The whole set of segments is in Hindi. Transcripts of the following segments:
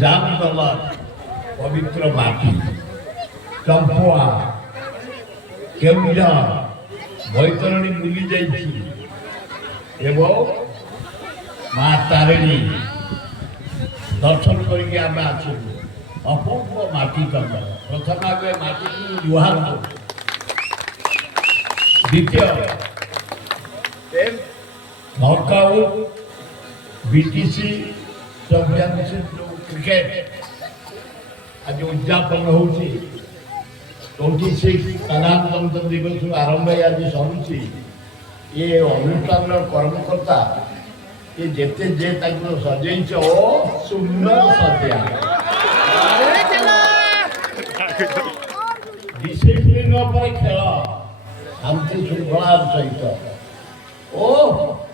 जामतला पवित्र माटी चंपुआ केवुझा बैतरणी बुली जाइछि एवं माँ तारिणी दर्शन करके आम आसलु अपूर्व माटी चंद प्रथम आगे माटी को जुहार द्वितीय नॉकआउट बीटीसी चैंपियनशिप क्रिकेट आज उद्यापन होती 26 साधारणतंत्र दिवस आरंभ आज सरुची ये अनुष्ठान कर्मकर्ता ये जेते जे सजई सुंदर सजा डिसिप्लिन खेल शांति श्रृंखला सहित ओ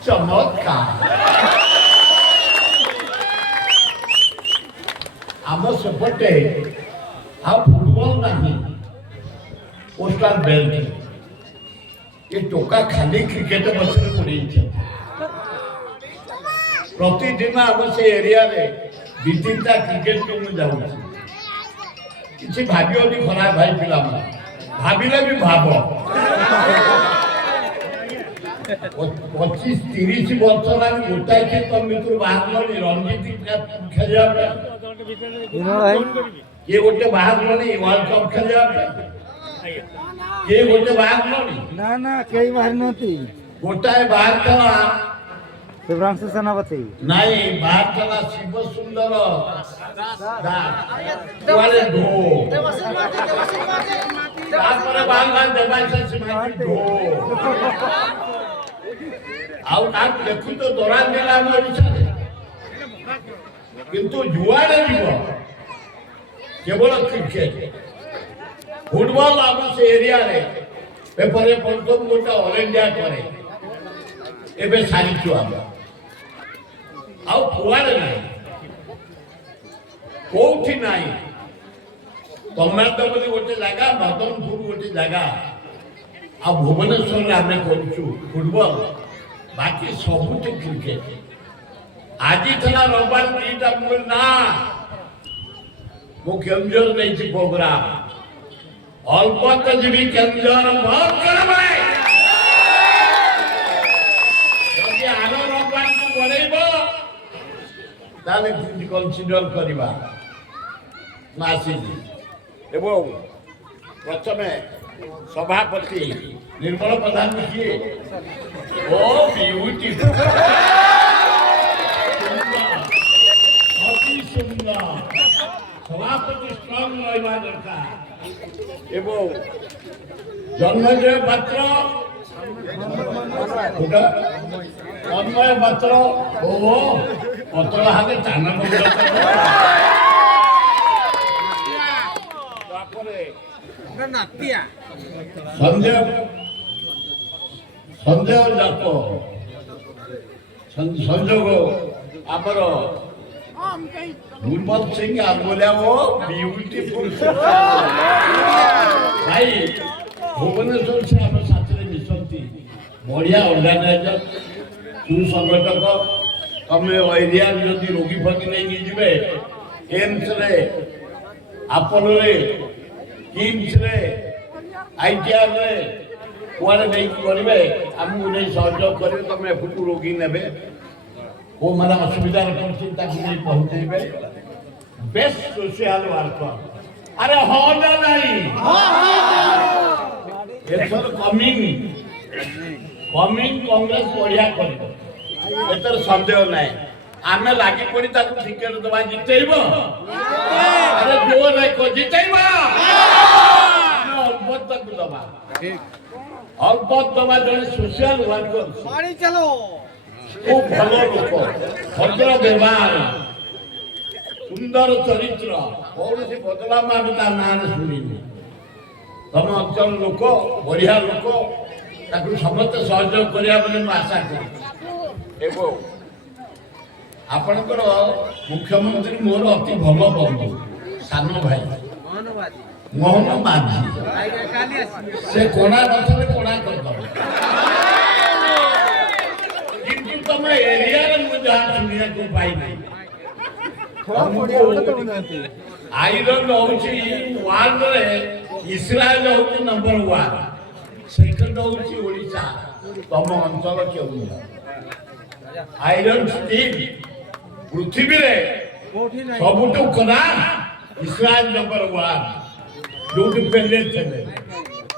चमत्कार आम सेपटे आ फुटबॉल नहीं पोस्टाल बेल्ट ये टोका खाली क्रिकेट बचने पड़े प्रतिदिन आम से एरिया रे दी तीनटा क्रिकेट टीम जाऊँ किसी भावियोनी खराब भाई पिला भाविले भी भाव 25-30 वर्ष लाग गोटाए क्षेत्र मित्र बाहर रणनीति खेलिया ये गोटे बाहर वर्ल्ड कप खेलिया ये गोटे बाहर ना ना कई बाहर नथी गोटाए बाहर था शिवरांशु सेनापति नहीं बाहर था शिव सुंदर वाले ढो तापर बाहर देवाशिष सिंह ढो आउ ना देखु तो दौरान देला हम ओडिसा किंतु जुआड़े जीव केवल क्रिकेट फुटबॉल आम से एरिया रे पेपर प्रथम गोटे ऑल इंडिया करे एबे सारी आम आउ कुआड़े ना कोठी नाही तमिलनाडु बोली गोटे जगह मदनपुर गोटे जगह आ भुवनेश्वर आम करूँ फुटबॉल बाकी सबुठ क्रिकेट आज था रविवार दीटा ना मु केमजोर नहीं प्रोग्राम अल्प तो जी केमजोर जदि आर रविवार को बढ़ेब कनसीडर करवा आसिली एवं प्रथम सभापति निर्मल प्रधान किए ओ ब्यूटीफुल सभापति स्ट्रंग रहा दरकार एवं जन्मजय पात्र तन्मय पात्र ओ पतला हाथ चान संजय जात संजोग आमर गुरबल सिंह बोलिया वो ब्यूटीफुल भाई भुवनेश्वर से आम साथी मिशंती बढ़िया ऑर्गेनाइजर सुसंगठक तुम एरिया जदि रोगी फगी नहीं जीवे एम्स रे आपोलो रे किम्स रे आईटीआर रे कुआरे नहीं करेंगे आमको नहीं सहयोग करेंगे तुम एपट रोगी ने वो माना असुविधा चिंता नहीं पहुंचे बेस्ट सोशल वर्कर अरे हाँ ना नहीं एथर कमिंग कांग्रेस बढ़िया कर सन्देह ना आम लगी पड़ी टिकेट दबा जितेब अरे जोर जितेब अल्पत दबा अल्पत दबा जड़े सोशल वर्कर खूब भल लोक भद्र व्यवहार सुंदर चरित्र कौन सी बदलाव आम ता ना शुणी तम अंचल लोक बढ़िया लोक समस्त सहयोग करने आशा कर आपणकर मुख्यमंत्री मोर अति भल बंधु सान भाई मोहन माझी से कोणा नथले कोणा करदब किंतु तुम एरिया रे ଯାହା ଶୁଣିବାକୁ ପାଇନି ଖେଳ ପଡ଼ିଆ ଗୋଟେ ଦେଉନାହାନ୍ତି। ଆଇରନ୍ ହଉଛି ୱାର୍ଲଡରେ ଇସ୍ରାଏଲ ହଉଛି ନମ୍ବର 1, ସେକେଣ୍ଡ ହଉଛି ଓଡ଼ିଶା। ତମ ଅଞ୍ଚଳ କେଉଁଝର। ଆଇରନ୍ ଷ୍ଟିଲ୍ ପୃଥିବୀରେ ସବୁଠୁ କଡ଼ା ଇସ୍ରାଏଲ ନମ୍ବର 1, ଯୋଉଠି ପେଲେ ଥିଲେ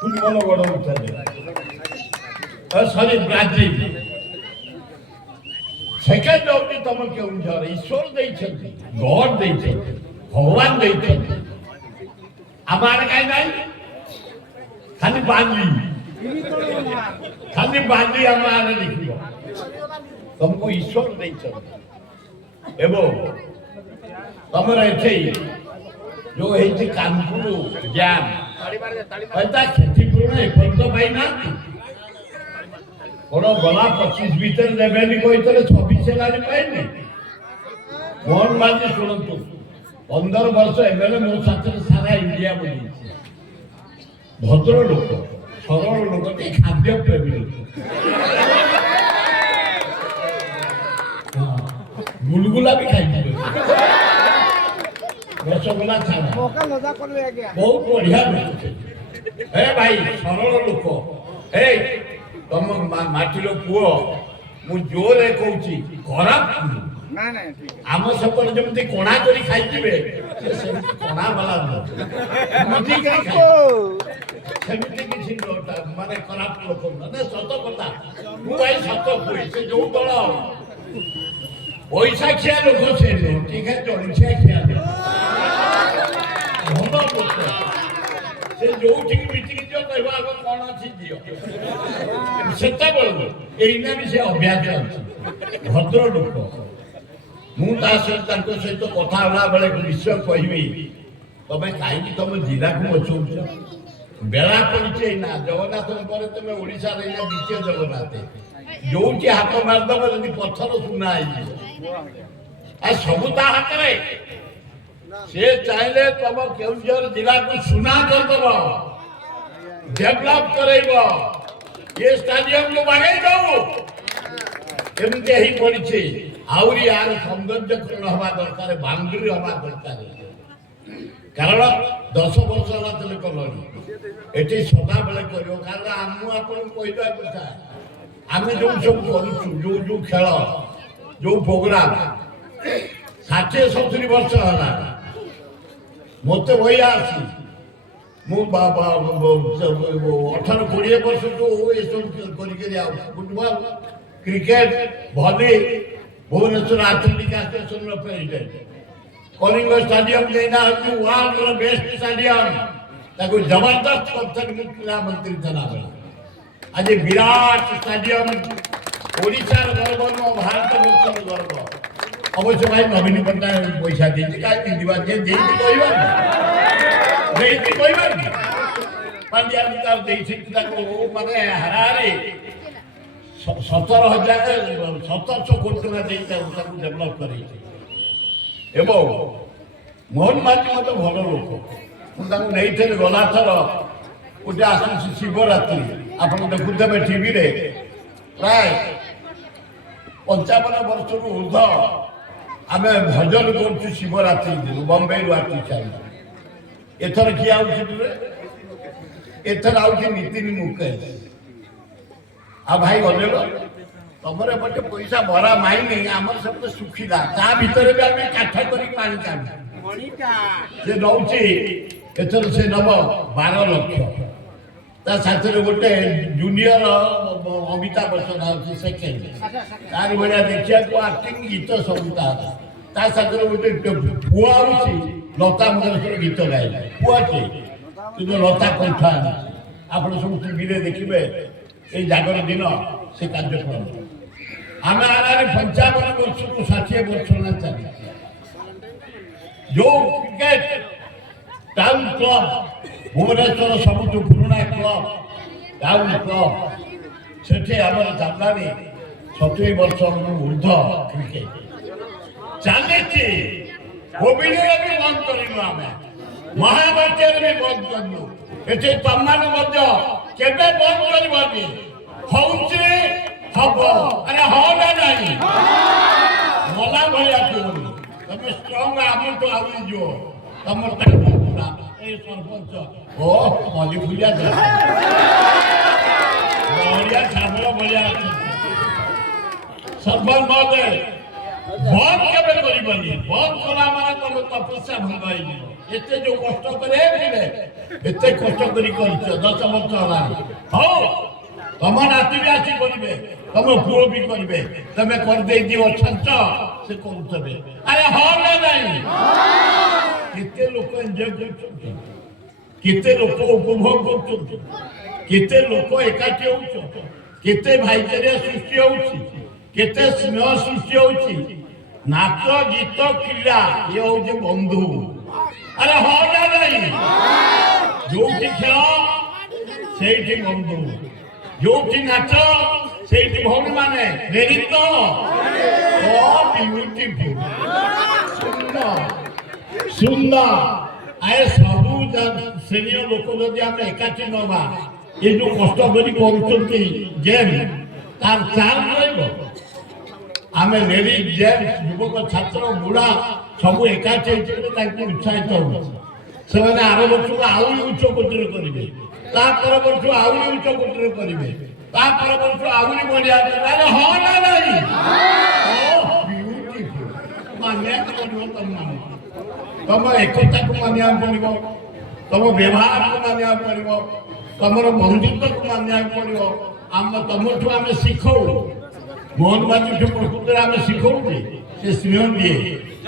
ଫୁଟବଲ ଗଡ଼ଉଥିଲେ। ସରି ବ୍ରାଜିଲ। ସେକେଣ୍ଡ ହଉଛି ତମ କେଉଁଝର। ଈଶ୍ୱର ଦେଇଛନ୍ତି, ଗଡ ଦେଇଛନ୍ତି, ଭଗବାନ ଦେଇଛନ୍ତି। ଆମ ଆଡେ କାହିଁ ନାହିଁ? ଖାଲି ବାଲି, ଖାଲି ବାଲି ଆମ ଆଡେ ଦେଖିବ। ତମକୁ ଈଶ୍ୱର ଦେଇଛନ୍ତି ଏବଂ ତମର ଏଠି ଯୋଉ ହେଇଛି କାନପୁର ଡ୍ୟାମ, ତା କ୍ଷତିପୂରଣ ଏପର୍ଯ୍ୟନ୍ତ ପାଇନାହାନ୍ତି। କଣ ଗଲା 25 ଭିତରେ ଦେବେନି କହିଥିଲେ, 26 ହେଲାଣି ପାଇନି। ମୋହନ ମାଝୀ ଶୁଣନ୍ତୁ, 15 ବର୍ଷ ଏମଏଲଏ ମୋ ସାଥିରେ ସାରା ଇଣ୍ଡିଆ ବୁଲିଛି। ଭଦ୍ର ଲୋକ, ସରଳ ଲୋକ, ଟିକେ ଖାଦ୍ୟ ପ୍ରେମୀ ଲୋକ। ଗୁଲଗୁଲା ବି ଖାଇଥିବେ, ରସଗୋଲା ଛାଡା ବହୁତ ବଢିଆ ମିଳୁଛି। ହେ ଭାଇ ସରଳ ଲୋକ। ହେ ତମ ମାଟିର ପୁଅ, ମୁଁ ଜୋରରେ କହୁଛି ଖରାପ। ଆମ ସେପଟେ ଯେମିତି କଣା କରି ଖାଇଥିବେ, ସେମିତି କଣା ବାଲା ସେମିତି କିଛି ମାନେ ଖରାପ ଲୋକ ମାନେ ସତ କଥା। ମୁଁ ଭାଇ ସତ କୁହେ, ସେ ଯୋଉ ଦଳ ପଇସା ଖିଆ ଲୋକ ସେ ନୁହଁ, ଟିକେ ଜଳଖିଆ ଖିଆ ଲୋକ। ଭଲ ଲୋକ ସେ ଯୋଉଠିକି ମିଟିକି ଯିବ କହିବ ଆଗ କଣ ଅଛି ଦିଅ। ସେତେବେଳକୁ ଏଇନା ବି ସେ ଅଭ୍ୟାସ ଅଛି। ଭଦ୍ର ଲୋକ। ମୁଁ ତା ସହିତ ତାଙ୍କ ସହିତ କଥା ହେଲା ବେଳେ ନିଶ୍ଚୟ କହିବି, ତମେ କାହିଁକି ତମ ଜିଲ୍ଲାକୁ ବଚଉଛ? ବେଳା ପଡିଛି ଏଇନା, ଜଗନ୍ନାଥଙ୍କ ପରେ ତମେ ଓଡ଼ିଶାରେ ଏଇନା ଦ୍ୱିତୀୟ ଜଗନ୍ନାଥ। ଯୋଉଠି ହାତ ମାରିଦବ ଯଦି ପଥର ସୁନା ହେଇଯିବ। ଆଉ ସବୁ ତା ହାତରେ। ସେ ଚାହିଁଲେ ତମ କେଉଁଝର ଜିଲ୍ଲାକୁ ସୁନା କରିଦବ, ଡେଭଲପ କରେଇବ, ଏ ଷ୍ଟାଡିୟମକୁ ବାଗେଇ ଦବ। ଏମିତି ହେଇ ପଡିଛି। ଆହୁରି ଏହାର ସୌନ୍ଦର୍ଯ୍ୟକରଣ ହବା ଦରକାର, ବାଉଣ୍ଡରୀ ହବା ଦରକାର। କାରଣ 10 ବର୍ଷ ହେଲା ତମେ କଲଣି, ଏଠି ସଦାବେଳେ କରିବ। କାରଣ ମୁଁ ଆପଣଙ୍କୁ କହିବା କଥା, ଆମେ ଯୋଉ ସବୁ କରୁଛୁ, ଯୋଉ ଯୋଉ ଖେଳ, ଯୋଉ ପ୍ରୋଗ୍ରାମ, 60-70 ବର୍ଷ ହେଲା ମତେ ବହିଆ ଅଛି। ମୁଁ 18-20 ବର୍ଷଠୁ ଏସବୁ କରିକି ଆଉ ଫୁଟବଲ, କ୍ରିକେଟ, ଭଲି, ଭୁବନେଶ୍ୱର ଆଥଲେଟିକ ଆସୋସିଏସନର ପ୍ରେସିଡେଣ୍ଟ। କଳିଙ୍ଗ ଷ୍ଟାଡିୟମ ଦେଇନା ହଉଛି ୱାର୍ଲଡର ବେଷ୍ଟ ଷ୍ଟାଡିୟମ। ତାକୁ ଜବରଦସ୍ତ କରିଛନ୍ତି ମୁଁ କ୍ରୀଡ଼ାମନ୍ତ୍ରୀ ଥିଲାବେଳେ। ଆଜି ବିରାଟ ଷ୍ଟାଡିୟମ ଓଡ଼ିଶାର ଗର୍ବ ନୁହଁ, ଭାରତ ବର୍ଷର ଗର୍ବ। ଅବଶ୍ୟ ଭାଇ ନବୀନ ପଟ୍ଟନାୟକ ପଇସା ଦେଇଛି, କାହିଁ ପିନ୍ଧିବା ଦେଇଛି କହିବାନି, ଦେଇଛି କହିବାନି। ପାଣ୍ଡିଆ ତାର ଦେଇଛି ତାକୁ ମାନେ ହାରାହାରି 17,000 କୋଟି ଟଙ୍କା ଦେଇ ତାକୁ ଡେଭଲପ କରେଇଛି। ଏବଂ ମୋହନ ମାଝୀ ମତେ ଭଲ ଲୋକ। ମୁଁ ତାଙ୍କୁ ନେଇଥିଲି ଗଲାଥର ଗୋଟେ ଆସୁଛି ଶିବରାତ୍ରି, ଆପଣ ଦେଖୁଥିବେ ଟିଭିରେ। ପ୍ରାୟ 55 ବର୍ଷରୁ ଉର୍ଦ୍ଧ ଆମେ ଭଜନ କରୁଛୁ ଶିବରାତ୍ରି ଦିନ, ବମ୍ବେରୁ ଆସିଛି। ଏଥର କିଏ ଆଉଛି? ଏଥର ଆଉଛି ନୀତିନ ମୁକେଶ। ଆଉ ଭାଇ ଅନେଲ, ତମର ଏପଟେ ପଇସା ଭରା ମାଇନି, ଆମର ସେପଟେ ଶୁଖିଲା। ତା ଭିତରେ ବି ଆମେ କାଠ କରି ପାଣି କାଢୁ। ସେ ନଉଛି, ଏଥର ସେ ନବ 12 ଲକ୍ଷ। ତା ସାଥିରେ ଗୋଟେ ଜୁନିୟର ଅମିତାଭ ବଚ୍ଚନ ଅଛି ସେକେଣ୍ଡ। ତାରି ଭଳିଆ ଦେଖିବାକୁ ଆକ୍ଟିଂ, ଗୀତ ସବୁ ତାର। ତା ସାଥିରେ ଗୋଟେ ପୁଅ ଆଉଛି, ଲତା ମଙ୍ଗେଶକର ଗୀତ ଗାଇଲା। ପୁଅ ଅଛି କିନ୍ତୁ ଲତା କଣ୍ଠ ଆଣିଛି। ଆପଣ ସବୁ ଟିଭିରେ ଦେଖିବେ ଏଇ ଜାଗର ଦିନ ସେ କାର୍ଯ୍ୟକ୍ରମ। ଆମେ ଆରେ 55 ବର୍ଷରୁ 60 ବର୍ଷ ନା ଚାଲିଛି। ଯୋଉ କ୍ରିକେଟ ଟାଉନ କ୍ଲବ, ଭୁବନେଶ୍ୱର ସବୁଠୁ ପୁରୁଣା କ୍ଲବ ଟାଉନ କ୍ଲବ, ସେଠି ଆମର ଚାଲିଲାଣି 70 ବର୍ଷରୁ ଉର୍ଦ୍ଧ କ୍ରିକେଟ ଚାଲିଛି। କୋଭିଡରେ ବି ବନ୍ଦ କରିନୁ, ଆମେ ମହାବାତ୍ୟାରେ ବି ବନ୍ଦ କରିନୁ। ଏଠି ତମମାନେ ମଧ୍ୟ କେବେ ବନ୍ଦ କରିବନି। ହଉଛି ହବ, ଆରେ ହଁ ନା ନାହିଁ? ଗଲା ଭଳିଆ କୁହନି ତମେ ଷ୍ଟ୍ରଙ୍ଗ ଆମଠୁ ଆହୁରି ଯିବ ତମର ପୁରା ଏଇ ସରପଞ୍ଚ ଓ ମଲି ଫୁଲିଆ ବଢିଆ ଛାବଳ ଭଳିଆ ସରପଞ୍ଚ ମହୋଦୟ ବନ୍ଦ କେବେ କରିବନି ବନ୍ଦ କଲା ମାନେ ତମ ତପସ୍ୟା ଭଙ୍ଗ ହେଇଯିବ ଏତେ ଯୋଉ କଷ୍ଟ କରି ଏତେ କଷ୍ଟ କରି କରିଛ 10 ବର୍ଷ ହେଲାଣି ହଉ ତମ ନାତି ବି ଆସି କରିବେ ତମ ପୁଅ ବି କରିବେ ତମେ କରିଦେଇଥିବ ଛାଞ୍ଚ ସେ କରୁଥିବେ ଆରେ ହଁ ନା ନାଇଁ କେତେ ଲୋକ ଏନ୍ଜୟ କରୁଛନ୍ତି କେତେ ଲୋକ ଉପଭୋଗ କରୁଛନ୍ତି କେତେ ଲୋକ ଏକାଠି ହଉଛନ୍ତି କେତେ ଭାଇଚାରା ସୃଷ୍ଟି ହଉଛି କେତେ ସ୍ନେହ ସୃଷ୍ଟି ହଉଛି ନାଚ ଗୀତ କ୍ରୀଡ଼ା ଇଏ ହଉଛି ବନ୍ଧୁ ଆରେ ହଁ ନା ନାଇଁ ଯୋଉଠି ଖେଳ ସେଇଠି ବନ୍ଧୁ ଯୋଉଠି ନାଚ ସେଇଠି ଭଉଣୀ ମାନେ ରେଡି ତ ବିୟୁଟିଫୁଲ ସୁନ୍ଦର ସୁନ୍ଦର ଆଏ ସବୁ ଶ୍ରେଣୀୟ ଲୋକ ଯଦି ଆମେ ଏକାଠି ନବା ଏ ଯୋଉ କଷ୍ଟ କରି କରୁଛନ୍ତି ଗେମ୍ ତାର ଚାର୍ଜ ରହିବ ଆମେ ଲେଡି ଜେଣ୍ଟସ ଯୁବକ ଛାତ୍ର ବୁଢା ସବୁ ଏକାଠି ହେଇଛନ୍ତି ତାଙ୍କୁ ଉତ୍ସାହିତ ହଉଛି ସେମାନେ ଆର ବର୍ଷକୁ ଆହୁରି ଉଚ୍ଚ କୋଟିରେ କରିବେ ତା ପର ବର୍ଷ ଆହୁରି ଉଚ୍ଚ କୋଟିରେ କରିବେ ତା ପର ବର୍ଷ ଆହୁରି ବଢିଆ କରିବେ ହଁ ନା ନାଇଁ ମାନିବାକୁ ପଡିବ ତମମାନେ ତମ ଏକତାକୁ ମାନିବାକୁ ପଡିବ ତମ ବ୍ୟବହାରକୁ ମାନିବାକୁ ପଡିବ ତମର ବନ୍ଧୁତ୍ୱକୁ ମାନିବାକୁ ପଡିବ ତମଠୁ ଆମେ ଶିଖଉ ମୋହନ ବାବୁଠୁ ପ୍ରକୃତରେ ଆମେ ଶିଖଉଛେ ସେ ସ୍ନେହ ଦିଏ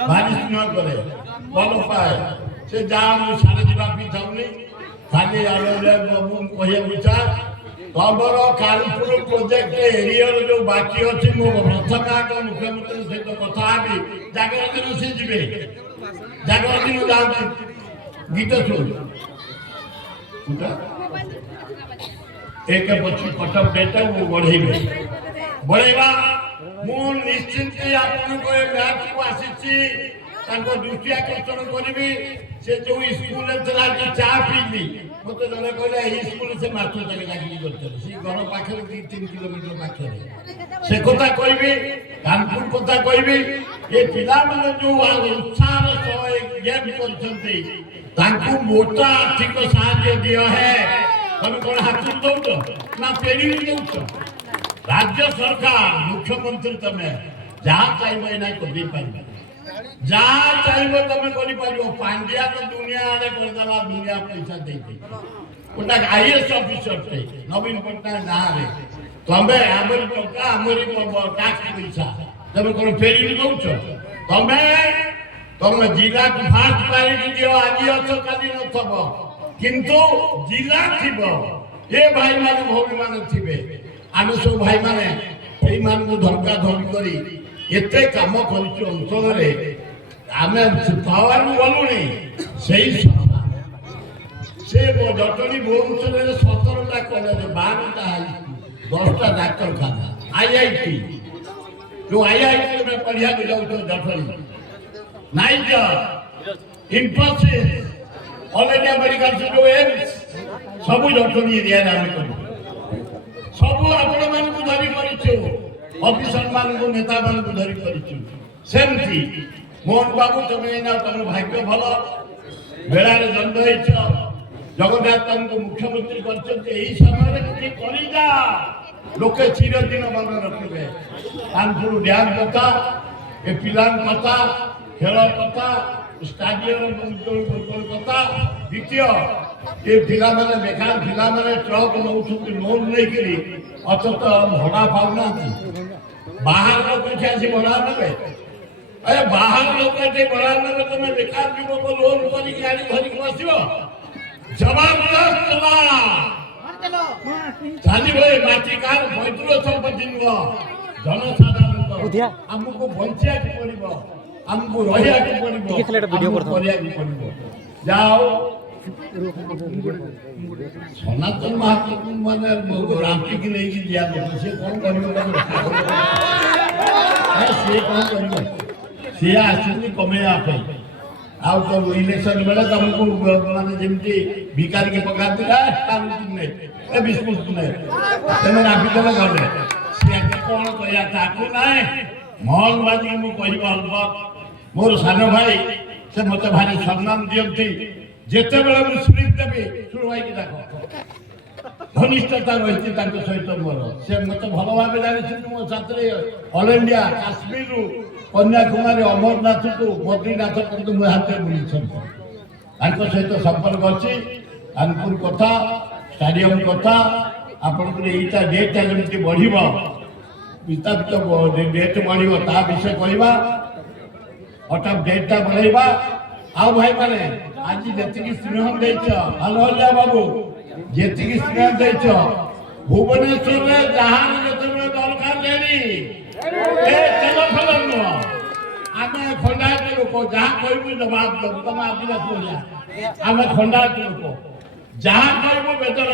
ଭାରି ସ୍ନେହ କରେ ଭଲ ପାଏ ସେ ଯାହା ମୁଁ ସାରେ ଯିବା ପାଇଁ ଚାହୁଁନି ଖାଲି କହିବାକୁ ଚାହେଁ ତମର କାନପୁର ପ୍ରୋଜେକ୍ଟ ଏରିଆର ଯୋଉ ବାକି ଅଛି ମୁଁ ପ୍ରଥମେ ଆଗ ମୁଖ୍ୟମନ୍ତ୍ରୀ ସହିତ କଥା ହେବି ଜାଗର ଦିନ ସେ ଯିବେ ଜାଗର ଦିନ ଯାଆନ୍ତି ଗୀତ ଶୁଣୁ ଏକ ପଛी କଟକ ଡେଟା ମୁଁ ବଢେଇବା ମୁଁ ନିଶ୍ଚିତ ଆପଣଙ୍କ ଏ ମ୍ୟାଚକୁ ଆସିଛି ତାଙ୍କ ଦୃଷ୍ଟି ଆକର୍ଷଣ କରିବି ସେ ଯୋଉ ସ୍କୁଲରେ ଥିଲା ଚା ପିଇଲି ମତେ ଜଣେ କହିଲେ ଏଇ ସ୍କୁଲ ସେ ମାଛ ଚାକିରି କରିଛନ୍ତି ସେ ଘର ପାଖରେ 2-3 କିଲୋମିଟର ପାଖରେ ସେ କଥା କହିବି କାନପୁର କଥା କହିବି ଏ ପିଲାମାନେ ଯୋଉ ଉତ୍ସାହର ସହ ଗେମ୍ କରିଛନ୍ତି ତାଙ୍କୁ ମୋଟା ଆର୍ଥିକ ସାହାଯ୍ୟ ଦିଅ ହେ ତମେ କଣ ହାତରୁ ଦଉଛ ନା ପେଢିରୁ ଦଉଛ राज्य सरकार मुख्यमंत्री तमें जहाँ चाहिए ना कर जहाँ चाहिए तमें कर पांड्या तो दुनिया आड़े करदेला दुनिया पैसा दे गोटा आईएएस ऑफिसर थे नवीन पट्टनायक गाँव में तमें आमरी टका आमरी टैक्स पैसा तमें कौन फेरी दौच तमें जिला को फास्ट प्रायोरिटी दियो आज अच्छ काली नथब किंतु जिला थिब ए भाई मान भौणी मान थिबे आम सब भाई माने धमका धमकी करी एते काम करछु अंचल आम पावर गलुनी से जटणी भुवनेश्वर 17टा कॉलेज 12टा हाईस्कूल 10टा डाक्तरखाना आईआईटी जो आईआईटी में पढ़िया जाऊ Jatni NISER Infosys all India medical जो एम्स सब जटणी एरिया आम कर सब आपण मानक धरी कर अफिसर मानक नेता मानक धरी करमती मोहन बाबू तुम्हें तुम भाग्य भल बेलार जन्म जगन्नाथ तुमको मुख्यमंत्री कर लोके चिरदिन मन रखे कानपुर डैम कथा ए पिलान कथा खेल कथा स्टाडियम कथा द्वितीय ये पिला माने बेकार पिला माने ट्रक नौछुंती लोन नहीं करी अथत भड़ा पाउना बाहर लोग आसी भड़ा नेबे अरे बाहर लोग भड़ा नेबे तुम बेकार युवक लोन करी गाड़ी धरिक बसिबो जबरदस्त चाली भाई माटिकार पैतृक संपत्ति नुह जनसाधारण आमको बंचिया पड़ो आमको रहा पड़ो जाओ सनातन महाप्रभु माने रामटी की नहीं दिया से कौन सी आसुनी कमेया आउ तो इलेक्शन बेले तुमको माने जेमती भिखारी के पका दिला बिस्कुट नहीं तुम राखी देव गले सी कौन कह ताकू ना ମୋହନ ବାଜି ମୁଁ କହିବା ଅଳ୍ପ ମୋର ସାନ ଭାଇ ସେ ମତେ ଭାରି ସମ୍ମାନ ଦିଅନ୍ତି ଯେତେବେଳେ ମୁଁ ସ୍ଲିପ୍ ଦେବି ଶୁଣ ଭାଇକି ଡାକ ଘନିଷ୍ଠତା ରହିଛି ତାଙ୍କ ସହିତ ମୋର ସେ ମତେ ଭଲ ଭାବେ ଜାଣିଛନ୍ତି ମୋ ସାଥିରେ ଅଲ୍ ଇଣ୍ଡିଆ କାଶ୍ମୀରରୁ କନ୍ୟାକୁମାରୀ ଅମରନାଥକୁ ବଦ୍ରୀନାଥ ପର୍ଯ୍ୟନ୍ତ ମୋ ହାତରେ ବୁଲିଛନ୍ତି ତାଙ୍କ ସହିତ ସମ୍ପର୍କ ଅଛି କାନପୁର କଥା ଷ୍ଟାଡିୟମ କଥା ଆପଣଙ୍କର ଏଇଟା ଡେଟ୍ଟା ଯେମିତି ବଢ଼ିବ ବିସ୍ତାରିତ ଡେଟ୍ ବଢ଼ିବ ତା ବିଷୟ କହିବା ହଠାତ୍ ଡେଟ୍ଟା ବଢ଼େଇବା ଆଉ ଭାଇମାନେ ଆଜି ଯେତିକି ସ୍ନେହ ଦେଇଛ ହ୍ୟାଲୋ ବାବୁ ଯେତିକି ସ୍ନେହ ଦେଇଛ ଭୁବନେଶ୍ୱରରେ ଯାହାର ଯେତେବେଳେ ଦରକାର ରେଡି ତେଲ ଫେଲ ନୁହଁ ଆମେ ଖଣ୍ଡାୟତ ଲୋକ ଯାହା କହିବୁ ଜବାବ ଦେବୁ ତମେ ଆଦିବାସୀ ଭଳିଆ ଆମେ ଖଣ୍ଡାୟତ ଲୋକ ଯାହା କହିବୁ ବେତନ